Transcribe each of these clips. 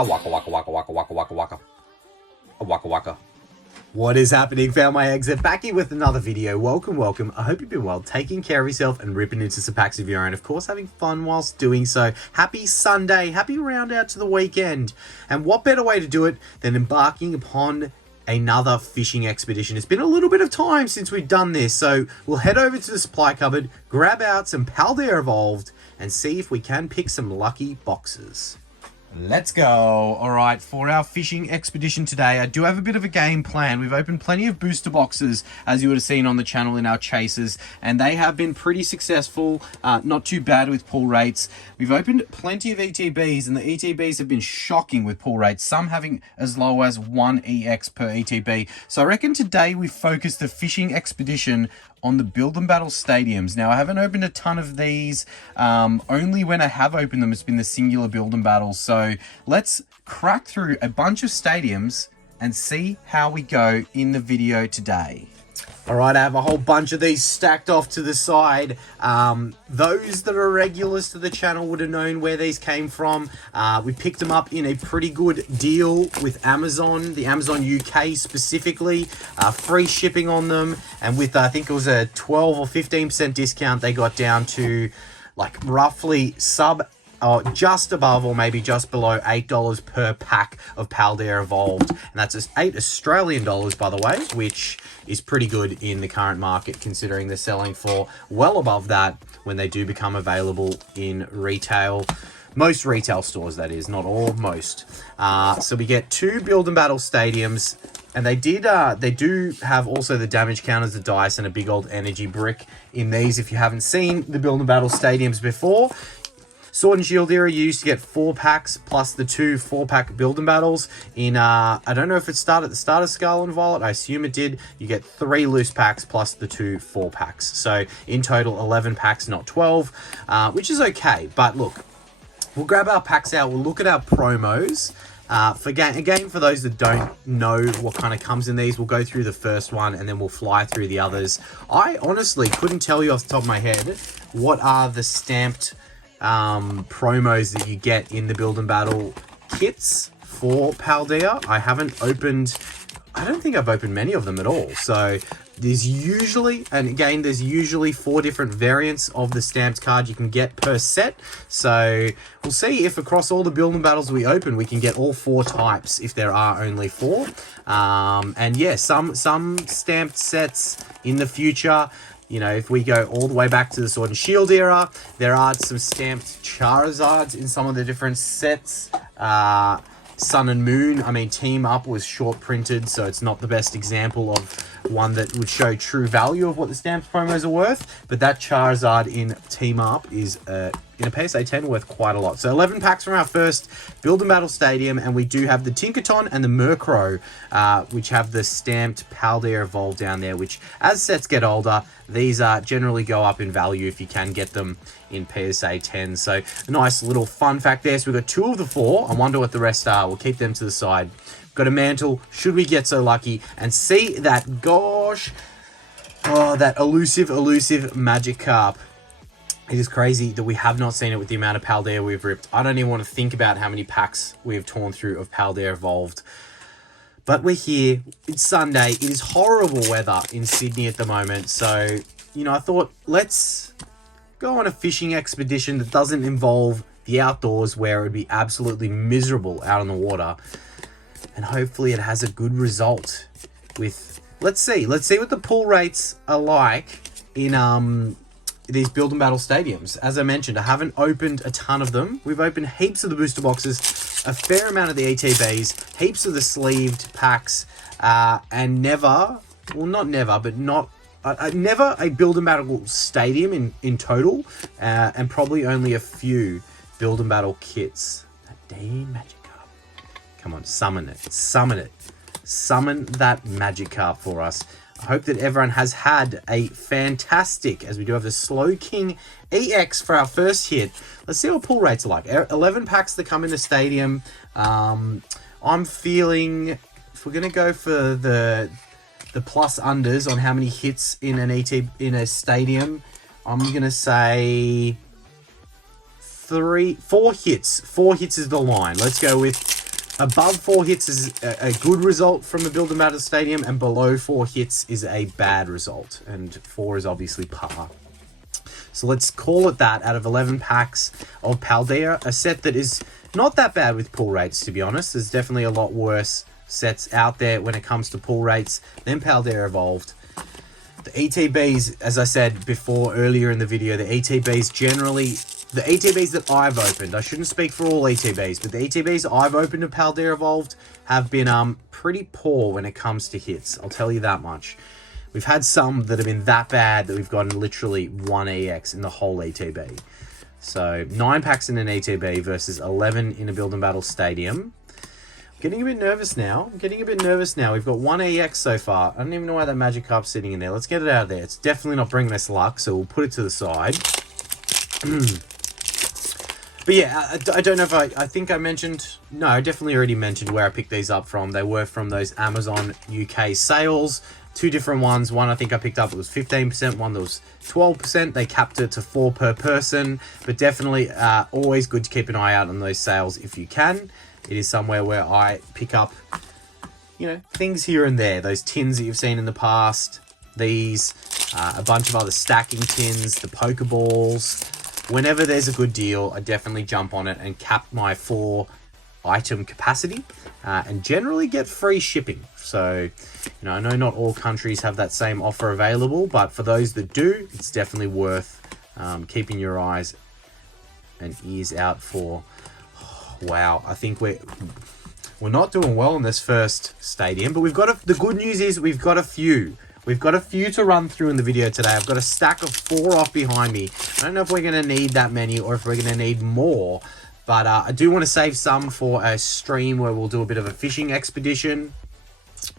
A waka waka waka waka waka waka waka. A waka waka. What is happening, Found My Exit? Back here with another video. Welcome, welcome. I hope you've been well, taking care of yourself and ripping into some packs of your own. Of course, having fun whilst doing so. Happy Sunday. Happy round out to the weekend. And what better way to do it than embarking upon another fishing expedition. It's been a little bit of time since we've done this, so we'll head over to the supply cupboard, grab out some Paldea Evolved, and see if we can pick some lucky boxes. Let's go. All right, for our fishing expedition today, I do have a bit of a game plan. We've opened plenty of booster boxes, as you would have seen on the channel in our chases, and they have been pretty successful, not too bad with pull rates. We've opened plenty of ETBs, and the ETBs have been shocking with pull rates, some having as low as 1 EX per ETB. So I reckon today we focus the fishing expedition on the Build and Battle stadiums. Now, I haven't opened a ton of these. Only when I have opened them, it's been the singular Build and Battle. So let's crack through a bunch of stadiums and see how we go in the video today. All right, I have a whole bunch of these stacked off to the side. Those that are regulars to the channel would have known where these came from. We picked them up in a pretty good deal with Amazon, the Amazon UK specifically. Free shipping on them. And with, I think it was a 12 or 15% discount, they got down to like roughly just above or maybe just below $8 per pack of Paldea Evolved. And that's just $8 Australian, by the way, which is pretty good in the current market, considering they're selling for well above that when they do become available in retail. Most retail stores, that is, not all, most. So we get 2 Build and Battle stadiums, and they do have also the damage counters, the dice, and a big old energy brick in these. If you haven't seen the Build and Battle stadiums before, Sword and Shield era, you used to get 4 packs plus the 2 4-pack Build and Battles. In, I don't know if it started at the start of Scarlet and Violet. I assume it did. You get 3 loose packs plus the 2 4-packs. So in total, 11 packs, not 12, which is okay. But look, we'll grab our packs out. We'll look at our promos. Again, for those that don't know what kind of comes in these, we'll go through the first one and then we'll fly through the others. I honestly couldn't tell you off the top of my head what are the stamped promos that you get in the Build and Battle kits for Paldea. I don't think I've opened many of them at all. So there's usually, and again, there's usually 4 different variants of the stamped card you can get per set. So we'll see if across all the Build and Battles we open, we can get all 4 types if there are only 4. And yeah, some stamped sets in the future. You know, if we go all the way back to the Sword and Shield era, there are some stamped Charizards in some of the different sets. Sun and Moon, I mean, Team Up was short printed, so it's not the best example of one that would show true value of what the stamped promos are worth. But that Charizard in Team Up is, in a PSA 10, worth quite a lot. So 11 packs from our first Build and Battle Stadium, and we do have the Tinkaton and the Murkrow, which have the stamped Paldea Evolved down there, which as sets get older, these generally go up in value if you can get them in PSA 10. So a nice little fun fact there. So we've got 2 of the 4. I wonder what the rest are. We'll keep them to the side. Got a Mantle, should we get so lucky and see that, gosh, oh, that elusive Magikarp. It is crazy that we have not seen it with the amount of Paldea we've ripped. I don't even want to think about how many packs we've torn through of Paldea Evolved. But we're here. It's Sunday. It is horrible weather in Sydney at the moment. So, you know, I thought, let's go on a fishing expedition that doesn't involve the outdoors, where it would be absolutely miserable out on the water. And hopefully it has a good result with, let's see what the pull rates are like in these Build and Battle stadiums. As I mentioned, I haven't opened a ton of them. We've opened heaps of the booster boxes, a fair amount of the ETBs, heaps of the sleeved packs, and never a Build and Battle stadium in total, and probably only a few Build and Battle kits. That damn Magikarp. Come on, summon it. Summon that Magikarp for us. I hope that everyone has had a fantastic, as we do have the Slow King EX for our first hit. Let's see what pull rates are like. 11 packs that come in the stadium. I'm feeling, if we're going to go for the plus unders on how many hits in in a stadium, I'm going to say 4 hits. 4 hits is the line. Let's go with Above 4 hits is a good result from a Build a Battle Stadium, and below 4 hits is a bad result, and 4 is obviously par. So let's call it that. Out of 11 packs of Paldea, a set that is not that bad with pull rates, to be honest. There's definitely a lot worse sets out there when it comes to pull rates than Paldea Evolved. The ETBs, as I said before earlier in the video, the ETBs generally, the ETBs that I've opened, I shouldn't speak for all ETBs, but the ETBs I've opened of Paldea Evolved have been pretty poor when it comes to hits. I'll tell you that much. We've had some that have been that bad that we've gotten literally 1 EX in the whole ETB. So 9 packs in an ETB versus 11 in a Build and Battle Stadium. Getting a bit nervous now. We've got 1 EX so far. I don't even know why that Magikarp's sitting in there. Let's get it out of there. It's definitely not bringing us luck, so we'll put it to the side. But yeah, I don't know if I think I mentioned... No, I definitely already mentioned where I picked these up from. They were from those Amazon UK sales. 2 different ones. One I think I picked up, it was 15%. One that was 12%. They capped it to 4 per person. But definitely always good to keep an eye out on those sales if you can. It is somewhere where I pick up, you know, things here and there. Those tins that you've seen in the past. These, a bunch of other stacking tins, the Pokeballs. Whenever there's a good deal, I definitely jump on it and cap my 4 item capacity. And generally get free shipping. So, you know, I know not all countries have that same offer available. But for those that do, it's definitely worth keeping your eyes and ears out for... Wow, I think we're not doing well in this first stadium, but we've got the good news is we've got a few. We've got a few to run through in the video today. I've got a stack of 4 off behind me. I don't know if we're going to need that many or if we're going to need more, but I do want to save some for a stream where we'll do a bit of a fishing expedition.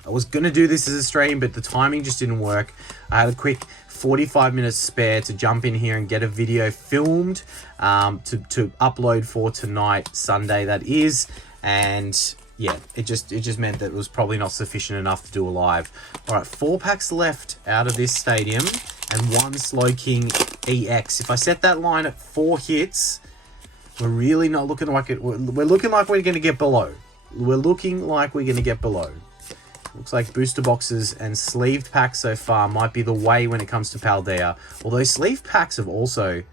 I was going to do this as a stream, but the timing just didn't work. I had a quick 45 minutes spare to jump in here and get a video filmed to upload for tonight, Sunday that is. And yeah, it just meant that it was probably not sufficient enough to do a live. All right, 4 packs left out of this stadium and 1 Slow King EX. If I set that line at 4 hits, we're really not looking like it. We're looking like we're going to get below. Looks like booster boxes and sleeved packs so far might be the way when it comes to Paldea. Although sleeved packs have also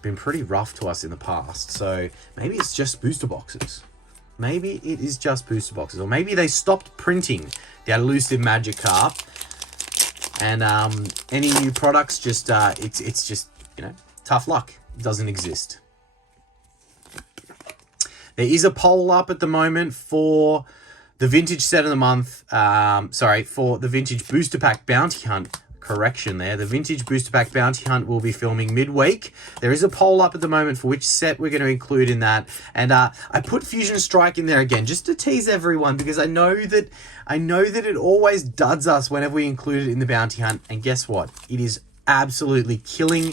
been pretty rough to us in the past. So maybe it's just booster boxes. Maybe it is just booster boxes. Or maybe they stopped printing the elusive Magikarp. And any new products, just it's just, you know, tough luck. It doesn't exist. There is a poll up at the moment for... the vintage set of the month, for the vintage booster pack bounty hunt. Correction there. The vintage booster pack bounty hunt will be filming midweek. There is a poll up at the moment for which set we're going to include in that. And I put Fusion Strike in there again just to tease everyone because I know that it always duds us whenever we include it in the bounty hunt. And guess what? It is absolutely killing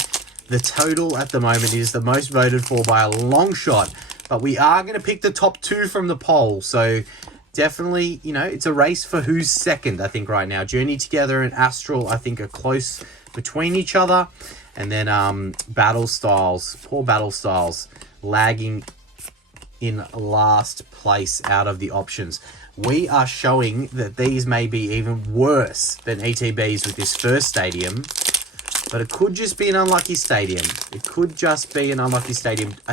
the total at the moment. It is the most voted for by a long shot. But we are going to pick the top 2 from the poll. So... definitely, you know, it's a race for who's second, I think, right now. Journey Together and Astral, I think, are close between each other. And then Battle Styles, poor Battle Styles, lagging in last place out of the options. We are showing that these may be even worse than ETBs with this first stadium. But it could just be an unlucky stadium. I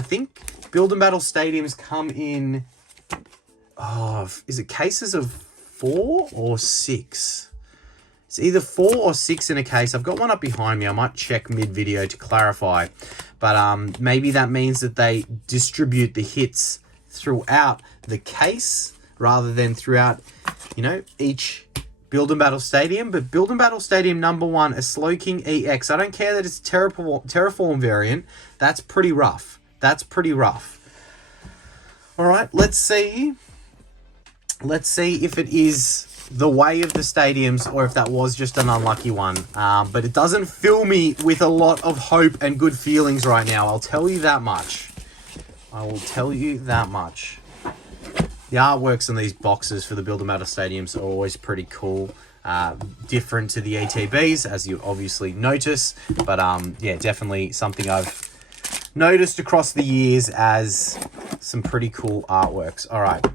think Build and Battle Stadiums come in... oh, is it cases of 4 or 6? It's either 4 or 6 in a case. I've got one up behind me. I might check mid-video to clarify. But maybe that means that they distribute the hits throughout the case rather than throughout, you know, each Build and Battle Stadium. But Build and Battle Stadium number 1, a Slow King EX. I don't care that it's Terraform variant. That's pretty rough. All right, let's see. Let's see if it is the way of the stadiums or if that was just an unlucky one. But it doesn't fill me with a lot of hope and good feelings right now. I'll tell you that much. The artworks on these boxes for the Build a Battle Stadiums are always pretty cool. Different to the ATBs, as you obviously notice. But yeah, definitely something I've noticed across the years as some pretty cool artworks. All right.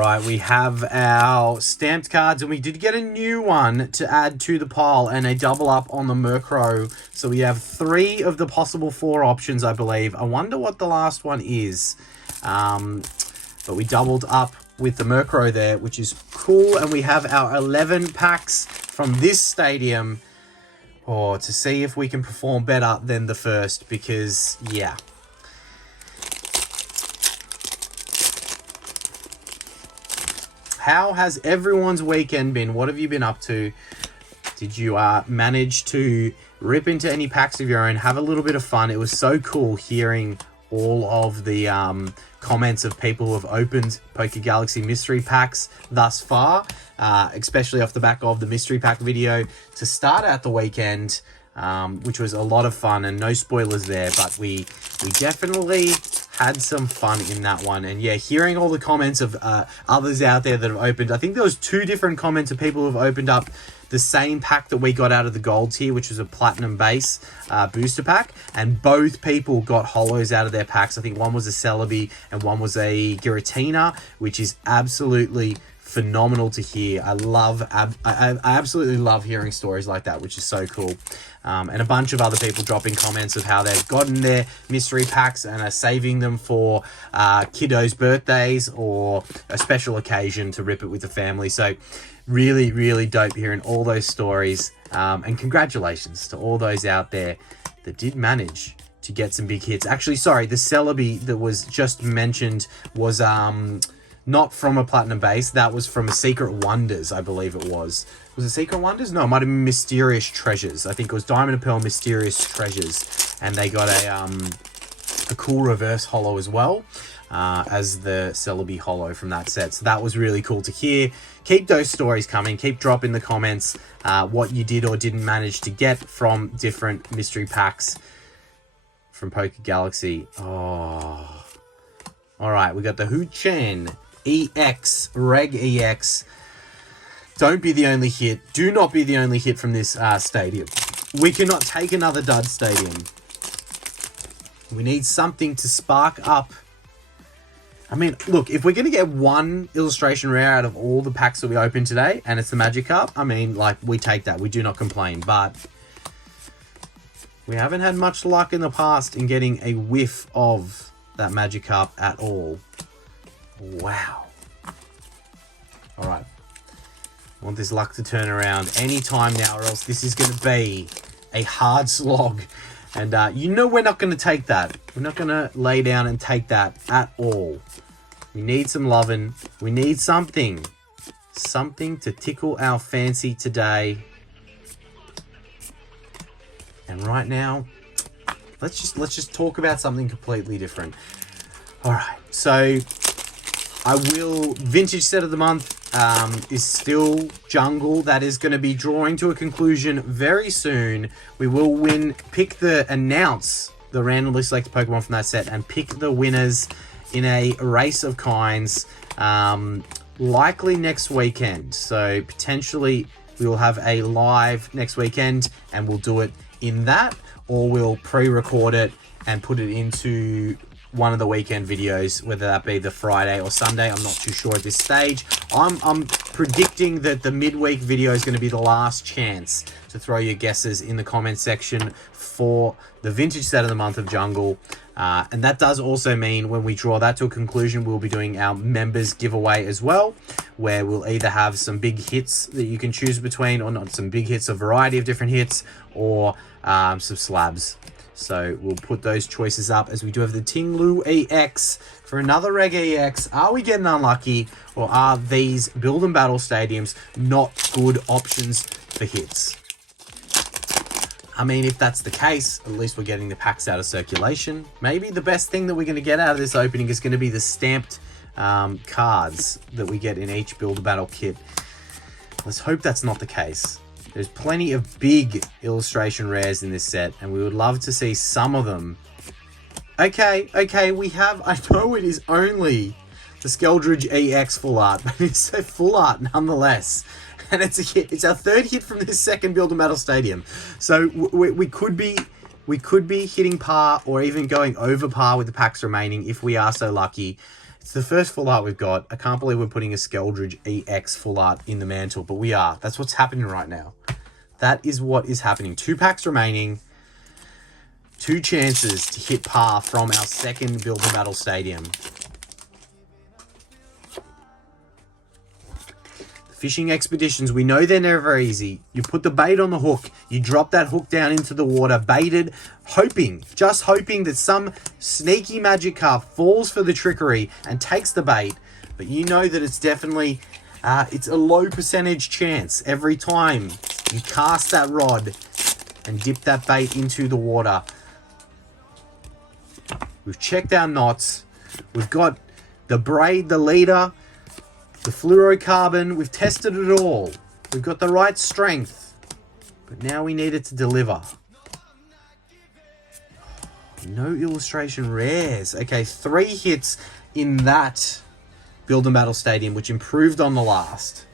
Right, we have our stamped cards, and we did get a new one to add to the pile and a double up on the Murkrow. So we have 3 of the possible 4 options, I believe. I wonder what the last one is. But we doubled up with the Murkrow there, which is cool. And we have our 11 packs from this stadium. Oh, to see if we can perform better than the first, because, yeah. How has everyone's weekend been? What have you been up to? Did you manage to rip into any packs of your own? Have a little bit of fun. It was so cool hearing all of the comments of people who have opened Poké Galaxy mystery packs thus far, especially off the back of the mystery pack video to start out the weekend, which was a lot of fun, and no spoilers there, but we definitely had some fun in that one. And yeah, hearing all the comments of others out there that have opened, I think there was 2 different comments of people who have opened up the same pack that we got out of the gold tier, which was a platinum base booster pack, and both people got holos out of their packs. I think one was a Celebi and one was a Giratina, which is absolutely phenomenal to hear. I absolutely love hearing stories like that, which is so cool. And a bunch of other people dropping comments of how they've gotten their mystery packs and are saving them for kiddos' birthdays or a special occasion to rip it with the family. So really, really dope hearing all those stories. And congratulations to all those out there that did manage to get some big hits. Actually, sorry, the Celebi that was just mentioned was not from a platinum base. That was from a Secret Wonders, I believe it was. Was it Secret Wonders? No, it might have been Mysterious Treasures. I think it was Diamond and Pearl Mysterious Treasures. And they got a cool reverse holo as well, as the Celebi holo from that set. So that was really cool to hear. Keep those stories coming. Keep dropping the comments what you did or didn't manage to get from different mystery packs from Poké Galaxy. Oh. All right, we got the Hu-Chen EX, Reg EX. Don't be the only hit. Do not be the only hit from this stadium. We cannot take another dud stadium. We need something to spark up. I mean, look, if we're going to get one illustration rare out of all the packs that we opened today, and it's the Magikarp, I mean, like, we take that. We do not complain, but we haven't had much luck in the past in getting a whiff of that Magikarp at all. Wow. All right. I want this luck to turn around any time now, or else this is going to be a hard slog. And you know we're not going to take that. We're not going to lay down and take that at all. We need some loving. We need something. Something to tickle our fancy today. And right now, let's just talk about something completely different. All right, so vintage set of the month is still Jungle. That is going to be drawing to a conclusion very soon. We will announce the randomly selected Pokemon from that set and pick the winners in a race of kinds, likely next weekend. So potentially we will have a live next weekend and we'll do it in that, or we'll pre-record it and put it into one of the weekend videos, whether that be the Friday or Sunday. I'm not too sure at this stage. I'm predicting that the midweek video is going to be the last chance to throw your guesses in the comment section for the vintage set of the month of Jungle. And that does also mean when we draw that to a conclusion, we'll be doing our members giveaway as well, where we'll either have some big hits that you can choose between, or not some big hits, a variety of different hits, or some slabs. So we'll put those choices up, as we do have the Tinglu EX for another Reg EX. Are we getting unlucky, or are these build and battle stadiums not good options for hits? I mean, if that's the case, at least we're getting the packs out of circulation. Maybe the best thing that we're going to get out of this opening is going to be the stamped cards that we get in each build and battle kit. Let's hope that's not the case. There's plenty of big illustration rares in this set, and we would love to see some of them. Okay, we have, I know it is only the Skeldridge EX full art, but it's a full art nonetheless. And it's a hit. It's our third hit from this second build and battle stadium. So we could be hitting par, or even going over par with the packs remaining if we are so lucky. It's the first full art we've got. I can't believe we're putting a Skeldridge EX full art in the mantle, but we are. That's what's happening right now. That is what is happening. 2 packs remaining. 2 chances to hit par from our second Build and Battle Stadium. Fishing expeditions, we know they're never easy. You put the bait on the hook, you drop that hook down into the water, baited, hoping, just hoping that some sneaky Magikarp falls for the trickery and takes the bait. But you know that it's definitely, it's a low percentage chance every time you cast that rod and dip that bait into the water. We've checked our knots. We've got the braid, the leader, the fluorocarbon. We've tested it all. We've got the right strength. But now we need it to deliver. No illustration rares. Okay, 3 hits in that Build and Battle Stadium, which improved on the last.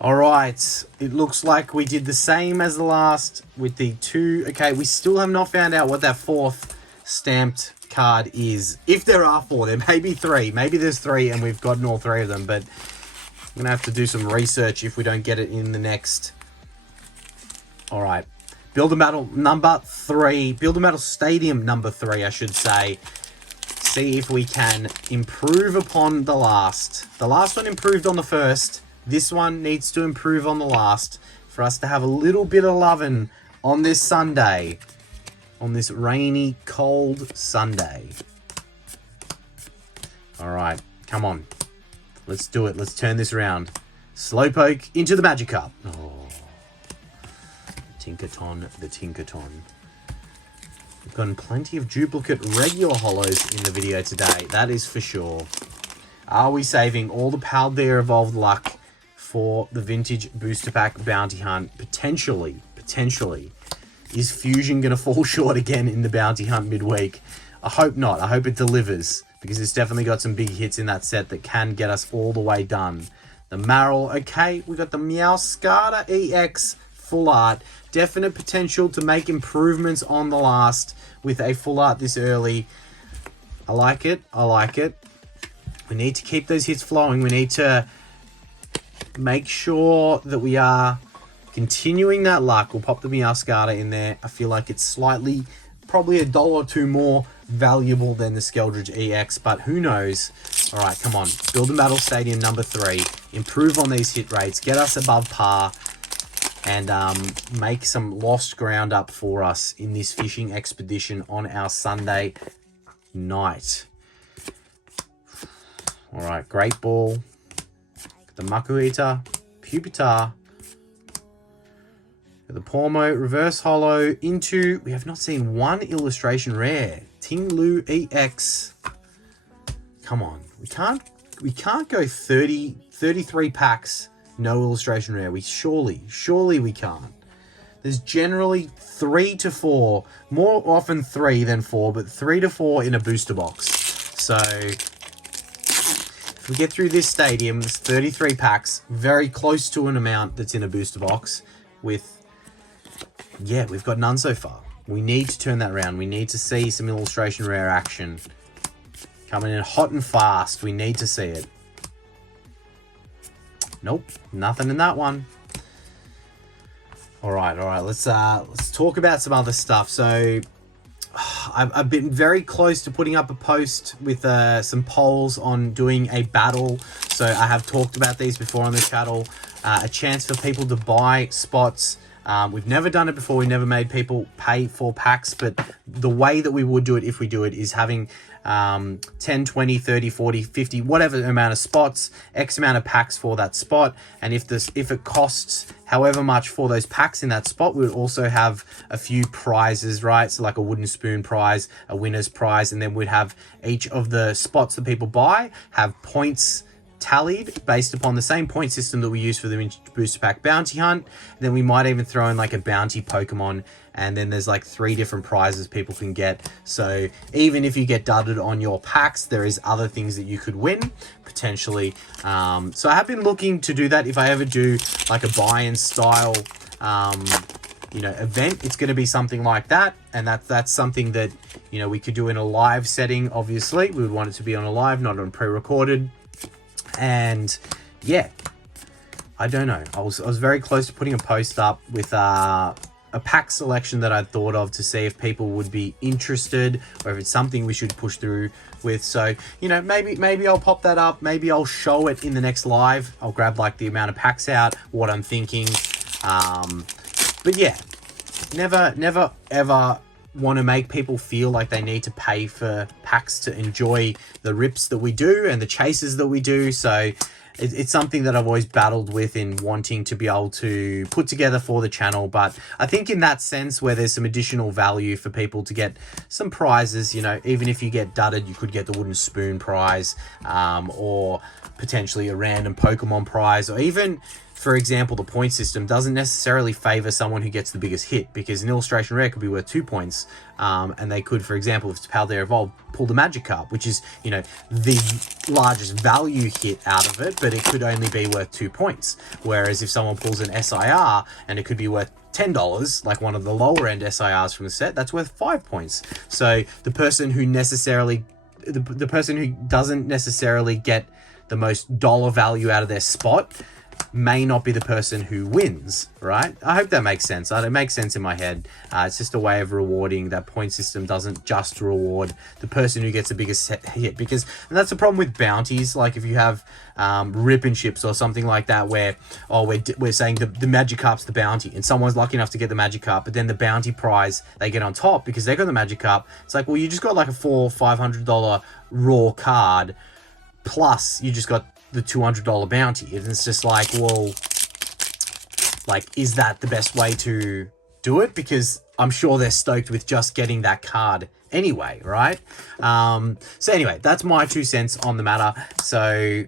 All right, it looks like we did the same as the last with the 2. Okay, we still have not found out what that 4th stamped card is. If there are 4, there may be 3. Maybe there's 3 and we've gotten all 3 of them, but I'm going to have to do some research if we don't get it in the next. All right, Build and Battle number 3. Build and Battle Stadium number 3, I should say. See if we can improve upon the last. The last one improved on the first. This one needs to improve on the last for us to have a little bit of lovin' on this Sunday. On this rainy, cold Sunday. Alright, come on. Let's do it. Let's turn this around. Slowpoke into the Magikarp. Oh. Tinkaton, the Tinkaton. We've gotten plenty of duplicate regular holos in the video today. That is for sure. Are we saving all the Paldea Evolved luck for the vintage booster pack bounty hunt? Potentially. Is Fusion going to fall short again in the bounty hunt midweek? I hope not. I hope it delivers, because it's definitely got some big hits in that set that can get us all the way done. The Marill, okay. We got the Meowscarada EX full art. Definite potential to make improvements on the last with a full art this early. I like it. We need to keep those hits flowing. We need to make sure that we are continuing that luck. We'll pop the Meowscarada in there. I feel like it's slightly, probably $1 or 2 more valuable than the Skeldridge EX, but who knows? All right, come on. Build and Battle Stadium number 3. Improve on these hit rates. Get us above par and make some lost ground up for us in this fishing expedition on our Sunday night. All right, Great Ball. The Makuhita, Pupitar, the Pormo, Reverse Holo into, we have not seen 1 illustration rare. Tinglu EX. Come on. We can't go 33 packs, no illustration rare. Surely we can't. There's generally 3 to 4, more often 3 than 4, but 3 to 4 in a booster box. So if we get through this stadium, there's 33 packs, very close to an amount that's in a booster box with, yeah, we've got none so far. We need to turn that around. We need to see some illustration rare action coming in hot and fast. We need to see it. Nope, nothing in that one. All right, let's talk about some other stuff. So I've been very close to putting up a post with some polls on doing a battle. So I have talked about these before on the channel. A chance for people to buy spots. We've never done it before. We never made people pay for packs, but the way that we would do it if we do it is having 10, 20, 30, 40, 50, whatever amount of spots, X amount of packs for that spot. And if it costs however much for those packs in that spot, we would also have a few prizes, right? So like a wooden spoon prize, a winner's prize, and then we'd have each of the spots that people buy have points tallied based upon the same point system that we use for the booster pack bounty hunt. And then we might even throw in like a bounty Pokemon, and then there's like 3 different prizes people can get. So even if you get dudded on your packs, there is other things that you could win potentially. So I have been looking to do that if I ever do like a buy-in style you know, event, it's going to be something like that. And that's something that, you know, we could do in a live setting. Obviously we would want it to be on a live, not on pre-recorded. And yeah, I don't know, I was very close to putting a post up with a pack selection that I thought of to see if people would be interested, or if it's something we should push through with. So, you know, maybe I'll pop that up, maybe I'll show it in the next live. I'll grab like the amount of packs out, what I'm thinking. But yeah, never ever want to make people feel like they need to pay for packs to enjoy the rips that we do and the chases that we do. So it's something that I've always battled with in wanting to be able to put together for the channel. But I think in that sense where there's some additional value for people to get some prizes, you know, even if you get dudded, you could get the wooden spoon prize, or potentially a random Pokemon prize, or even, for example, the point system doesn't necessarily favor someone who gets the biggest hit, because an illustration rare could be worth 2 points. And they could, for example, if it's Paldea Evolved, pull the Magikarp, which is, you know, the largest value hit out of it, but it could only be worth 2 points. Whereas if someone pulls an SIR and it could be worth $10, like one of the lower end SIRs from the set, that's worth 5 points. So the person who the person who doesn't necessarily get the most dollar value out of their spot may not be the person who wins, right? I hope that makes sense. It makes sense in my head. It's just a way of rewarding. That point system doesn't just reward the person who gets the biggest hit, because, and that's the problem with bounties. Like if you have rip and ships or something like that, where, oh, we're saying the Magikarp's the bounty, and someone's lucky enough to get the Magikarp, but then the bounty prize they get on top because they got the Magikarp. It's like, well, you just got like a $400-500 raw card, plus you just got the $200 bounty. And it's just like, well, like, is that the best way to do it? Because I'm sure they're stoked with just getting that card anyway, right? So anyway, that's my 2 cents on the matter. So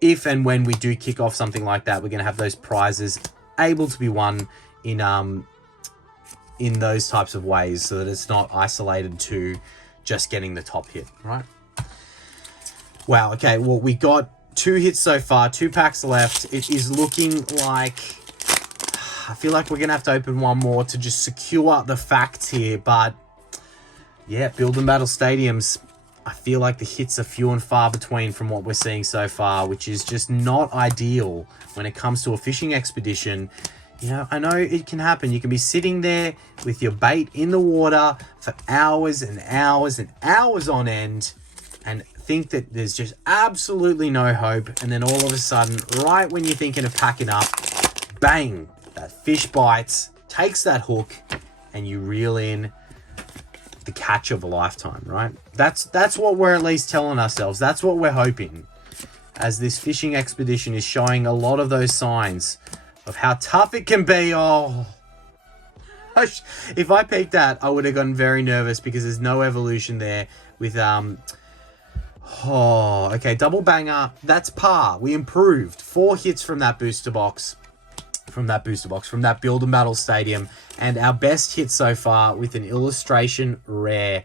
if and when we do kick off something like that, we're going to have those prizes able to be won in those types of ways, so that it's not isolated to just getting the top hit, right? Wow, okay, well, we got 2 hits so far, 2 packs left. It is looking like, I feel like we're going to have to open one more to just secure the facts here. But yeah, Build and Battle Stadiums, I feel like the hits are few and far between from what we're seeing so far, which is just not ideal when it comes to a fishing expedition. You know, I know it can happen. You can be sitting there with your bait in the water for hours and hours and hours on end, and think that there's just absolutely no hope, and then all of a sudden, right when you're thinking of packing up, bang, that fish bites, takes that hook, and you reel in the catch of a lifetime, right? That's what we're at least telling ourselves. That's what we're hoping, as this fishing expedition is showing a lot of those signs of how tough it can be. Oh, if I picked that, I would have gotten very nervous, because there's no evolution there with oh, okay, double banger. That's par. We improved. 4 hits from that booster box. From that Build and Battle Stadium. And our best hit so far with an illustration rare.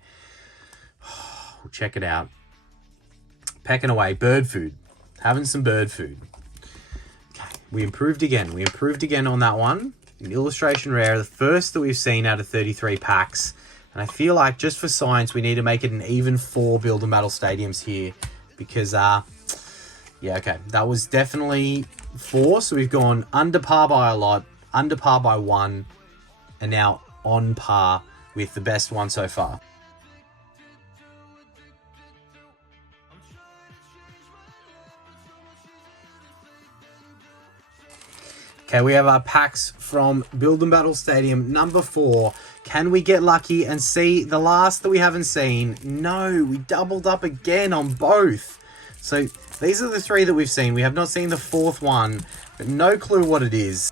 We'll check it out. Pecking away. Bird food. Having some bird food. Okay, we improved again. We improved again on that one. An illustration rare. The first that we've seen out of 33 packs. And I feel like just for science, we need to make it an even 4 Build and Battle Stadiums here. Because, yeah, okay. That was definitely 4. So we've gone under par by a lot, under par by 1, and now on par with the best one so far. Okay, we have our packs from Build and Battle Stadium number 4. Can we get lucky and see the last that we haven't seen? No, we doubled up again on both. So these are the 3 that we've seen. We have not seen the 4th one, but no clue what it is.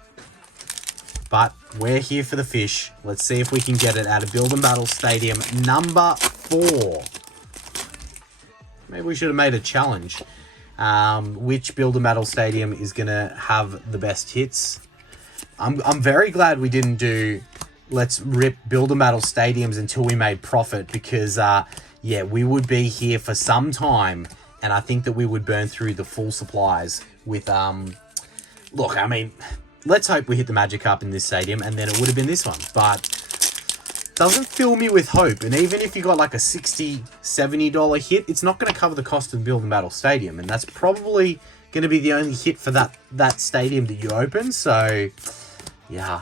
But we're here for the fish. Let's see if we can get it out of Build and Battle Stadium number 4. Maybe we should have made a challenge. Which Build and Battle Stadium is going to have the best hits. I'm very glad we didn't do let's rip Build and Battle Stadiums until we made profit, because yeah, we would be here for some time, and I think that we would burn through the full supplies with look, I mean, let's hope we hit the Magikarp in this stadium, and then it would have been this one. But doesn't fill me with hope. And even if you got like a $60, $70 hit, it's not going to cover the cost of the Build and Battle Stadium. And that's probably going to be the only hit for that stadium that you open. So, yeah,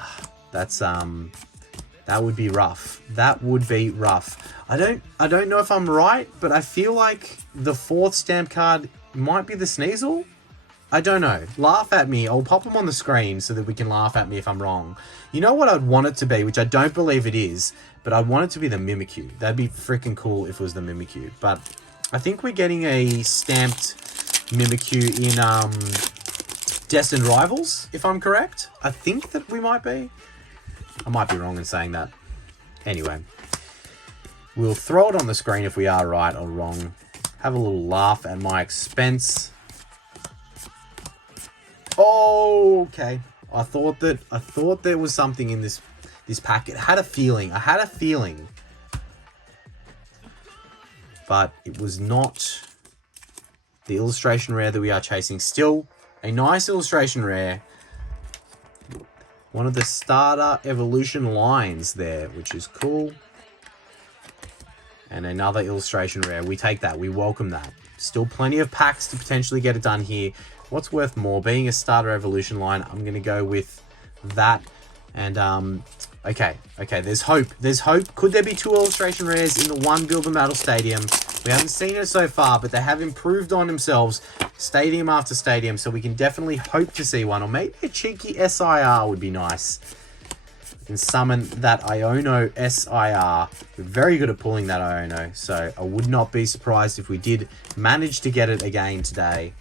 that's that would be rough. That would be rough. I don't know if I'm right, but I feel like the 4th stamp card might be the Sneasel. I don't know. Laugh at me. I'll pop them on the screen so that we can laugh at me if I'm wrong. You know what I'd want it to be, which I don't believe it is, but I'd want it to be the Mimikyu. That'd be freaking cool if it was the Mimikyu. But I think we're getting a stamped Mimikyu in Destined Rivals, if I'm correct. I think that we might be. I might be wrong in saying that. Anyway, we'll throw it on the screen if we are right or wrong. Have a little laugh at my expense. Oh, okay. I thought there was something in this pack. It had a feeling. I had a feeling. But it was not the illustration rare that we are chasing. Still a nice illustration rare. One of the starter evolution lines there, which is cool. And another illustration rare. We take that. We welcome that. Still plenty of packs to potentially get it done here. What's worth more? Being a starter evolution line, I'm going to go with that. And, okay, there's hope. There's hope. Could there be 2 illustration rares in the one Build and Battle Stadium? We haven't seen it so far, but they have improved on themselves stadium after stadium, so we can definitely hope to see one. Or maybe a cheeky SIR would be nice. We can summon that Iono SIR. We're very good at pulling that Iono, so I would not be surprised if we did manage to get it again today.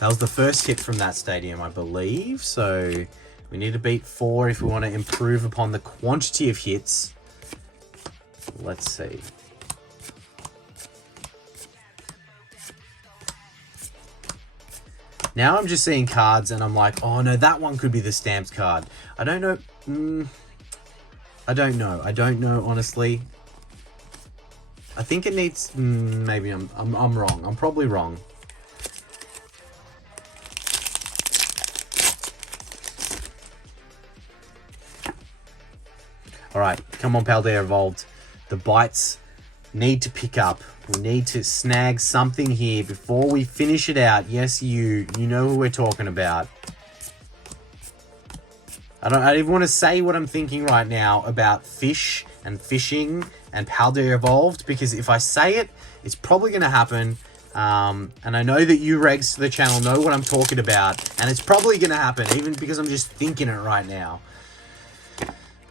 That was the first hit from that stadium, I believe. So we need to beat 4 if we want to improve upon the quantity of hits. Let's see. Now I'm just seeing cards and I'm like, oh no, that one could be the stamped card. I don't know. I don't know, honestly. I think it needs... maybe I'm wrong. I'm probably wrong. Alright, come on, Paldea Evolved. The bites need to pick up. We need to snag something here before we finish it out. Yes, you know who we're talking about. I don't even want to say what I'm thinking right now about fish and fishing and Paldea Evolved, because if I say it, it's probably going to happen. And I know that you regs to the channel know what I'm talking about, and it's probably going to happen, even because I'm just thinking it right now.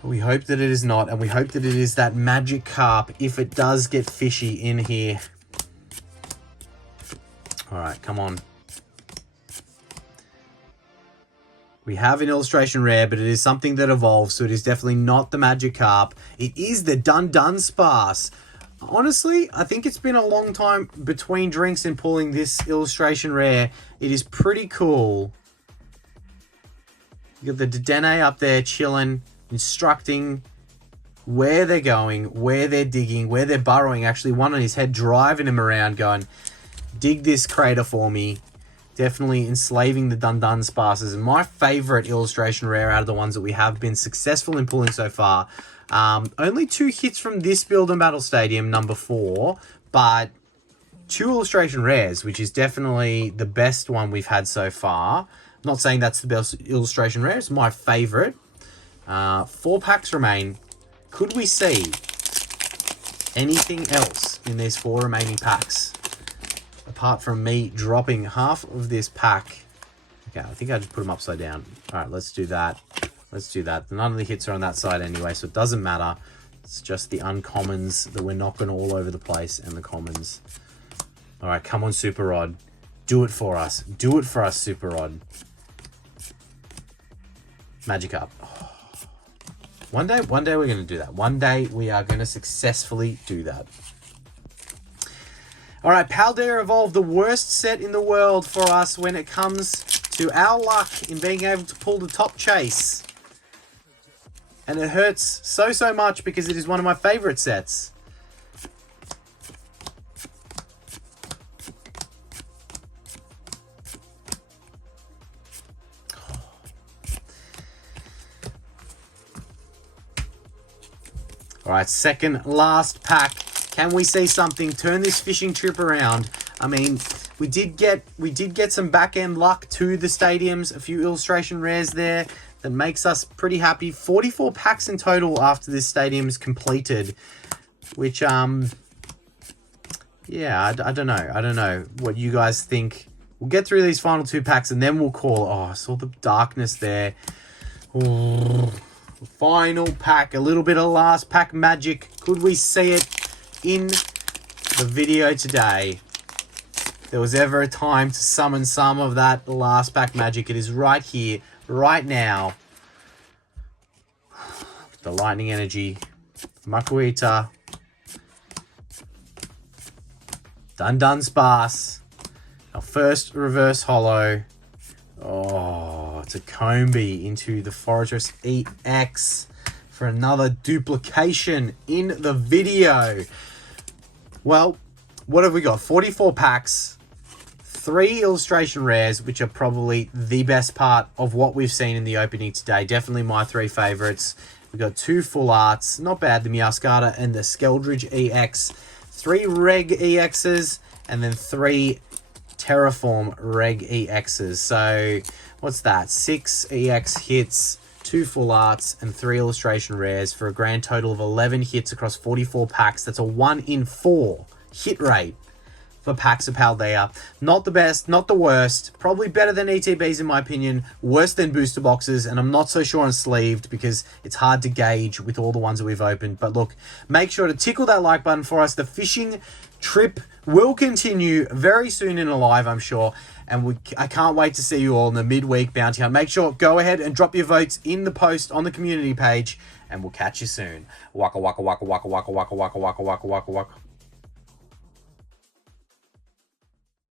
We hope that it is not, and we hope that it is that Magikarp if it does get fishy in here. Alright, come on. We have an illustration rare, but it is something that evolves, so it is definitely not the Magikarp. It is the Dunsparce. Honestly, I think it's been a long time between drinks and pulling this illustration rare. It is pretty cool. You got the Dedenne up there chilling, instructing where they're going, where they're digging, where they're burrowing. Actually, one on his head driving him around going, dig this crater for me. Definitely enslaving the Dunsparces. And my favorite illustration rare out of the ones that we have been successful in pulling so far. Only 2 hits from this Build and Battle Stadium, number 4, but 2 illustration rares, which is definitely the best one we've had so far. I'm not saying that's the best illustration rare, it's my favorite. 4 packs remain. Could we see anything else in these 4 remaining packs? Apart from me dropping half of this pack. Okay, I think I just put them upside down. Alright, let's do that. Let's do that. None of the hits are on that side anyway, so it doesn't matter. It's just the uncommons that we're knocking all over the place, and the commons. Alright, come on, Super Rod. Do it for us. Do it for us, Super Rod. Magikarp. Oh. One day we're going to do that. One day we are going to successfully do that. Alright, Paldea Evolved, the worst set in the world for us when it comes to our luck in being able to pull the top chase. And it hurts so much because it is one of my favorite sets. right, second last pack. Can we see something? Turn this fishing trip around. I mean, we did get some back-end luck to the stadiums. A few illustration rares there that makes us pretty happy. 44 packs in total after this stadium is completed. Which, yeah, I don't know. I don't know what you guys think. We'll get through these final 2 packs and then we'll call. Oh, I saw the darkness there. Ooh. Final pack. A little bit of last pack magic. Could we see it in the video today? If there was ever a time to summon some of that last pack magic, it is right here, right now. The lightning energy. Makuita. Dun Sparse. Our first reverse holo. Oh, it's a Combi into the Fortress EX for another duplication in the video. Well, what have we got? 44 packs, 3 illustration rares, which are probably the best part of what we've seen in the opening today. Definitely my 3 favorites. We've got 2 full arts. Not bad. The Meowscarada and the Skeldridge EX. 3 Reg EXs, and then 3 Terraform Reg EXs. So, what's that? 6 EX hits, 2 full arts, and 3 illustration rares for a grand total of 11 hits across 44 packs. That's a 1 in 4 hit rate for packs of Paldea. Not the best, not the worst. Probably better than ETBs in my opinion. Worse than booster boxes, and I'm not so sure on sleeved because it's hard to gauge with all the ones that we've opened. But look, make sure to tickle that like button for us. The fishing trip will continue very soon in a live, I'm sure. And I can't wait to see you all in the midweek bounty hunt. Make sure, go ahead and drop your votes in the post on the community page, and we'll catch you soon. Waka waka waka waka waka waka waka waka waka waka waka.